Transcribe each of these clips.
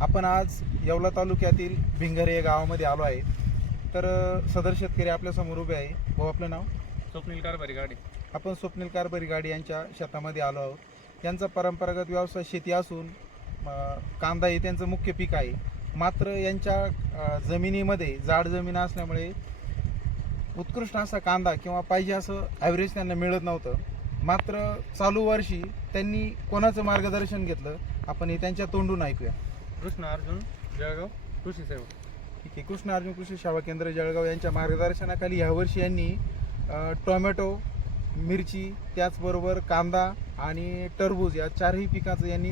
आपण आज येवला तालुक्यातील भिंगरे या गावामध्ये आलो आहे. तर सदर शेतकरी आपल्यासमोर उभे आहे. भाऊ आपलं नाव? स्वप्नील कारभारी गाडी. आपण स्वप्नील कारभारी गाडी यांच्या शेतामध्ये आलो आहोत. यांचा परंपरागत व्यवसाय शेती असून कांदा हे त्यांचं मुख्य पीक आहे. मात्र यांच्या जमिनीमध्ये जाड जमीन असल्यामुळे उत्कृष्ट असा कांदा किंवा पाहिजे असं ॲव्हरेज त्यांना मिळत नव्हतं. मात्र चालू वर्षी त्यांनी कोणाचं मार्गदर्शन घेतलं? आपण हे त्यांच्या तोंडून ऐकूया. कृष्ण अर्जुन जळगाव कृषी सेवा. ठीक आहे कृष्ण अर्जुन कृषी सेवा केंद्र जळगाव यांच्या मार्गदर्शनाखाली ह्यावर्षी यांनी अ, टोमॅटो मिरची त्याचबरोबर कांदा आणि टरबूज या चारही पिकाचं यांनी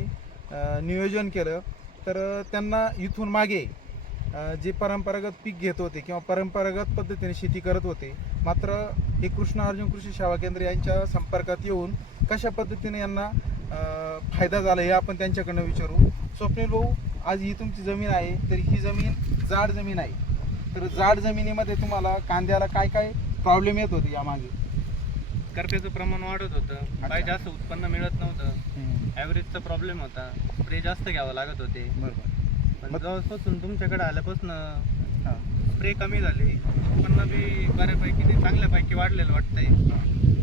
अ, नियोजन केलं. तर अ, त्यांना इथून मागे अ, जे परंपरागत पीक घेत होते किंवा परंपरागत पद्धतीने शेती करत होते मात्र हे कृष्ण अर्जुन कृषी सेवा केंद्र यांच्या संपर्कात येऊन कशा पद्धतीने यांना फायदा झाला हे आपण त्यांच्याकडनं विचारू. स्वप्नील भाऊ आज ही तुमची जमीन आहे तर ही जमीन जाड जमीन आहे. तर जाड जमिनीमध्ये तुम्हाला कांद्याला काय काय प्रॉब्लेम येत होते यामागे? करपेचं प्रमाण वाढत होतं. पाहिजे असं उत्पन्न मिळत नव्हतं. ॲव्हरेजचा प्रॉब्लेम होता. स्प्रे जास्त घ्यावं लागत होते. बरोबर. पण मग- तुमच्याकडे आल्यापासून हां स्प्रे कमी झाले. उत्पन्न बी बऱ्यापैकी ते चांगल्यापैकी वाढलेलं वाटतंय.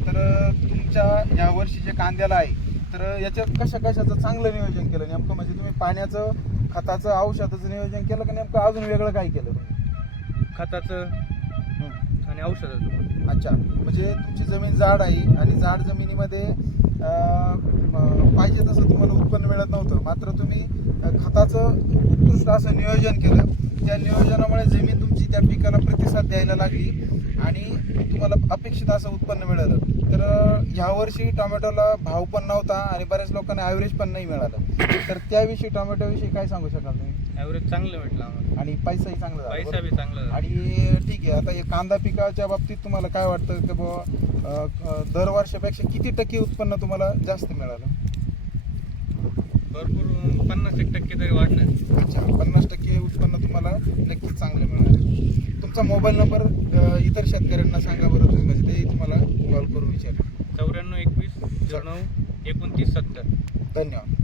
तर तुमच्या या वर्षीच्या कांद्याला आहे तर याच्यात कशा कशाचं चांगलं नियोजन केलं? नेमकं म्हणजे तुम्ही पाण्याचं खताचं औषधाचं नियोजन केलं का नेमकं अजून वेगळं काय केलं? खताचं. आणि औषधाचं. अच्छा. म्हणजे तुमची जमीन जाड आहे आणि जाड जमिनीमध्ये पाहिजे तसं तुम्हाला उत्पन्न मिळत नव्हतं. मात्र तुम्ही खताचं उत्कृष्ट असं नियोजन केलं. त्या नियोजनामुळे जमीन तुमची त्या पिकाला प्रतिसाद द्यायला लागली आणि तुम्हाला अपेक्षित असं उत्पन्न मिळालं. तर अं, ह्या वर्षी टोमॅटोला भाव पण नव्हता आणि बऱ्याच लोकांना ॲव्हरेज पण नाही मिळालं. तर त्याविषयी टोमॅटोविषयी काय सांगू शकाल तुम्ही? ॲव्हरेज चांगलं भेटलं आम्हाला. आणि पैसाही चांगला झाला, पैसा? बी चांगला झाला. आणि ठीक आहे आता हे कांदा पिकाच्या बाबतीत तुम्हाला काय वाटतं? की बाबा दर वर्षापेक्षा किती टक्के उत्पन्न तुम्हाला जास्त मिळालं? भरपूर पन्नास एक टक्के तरी वाढणार अच्छा पन्नास टक्के उत्पन्न तुम्हाला नक्कीच चांगलं मिळालं तुमचा मोबाईल नंबर इतर शेतकऱ्यांना सांगा बरं तुम्ही म्हणजे ते तुम्हाला कॉल करून विचार चौऱ्याण्णव एकवीस नऊ एकोणतीस सत्तर. धन्यवाद.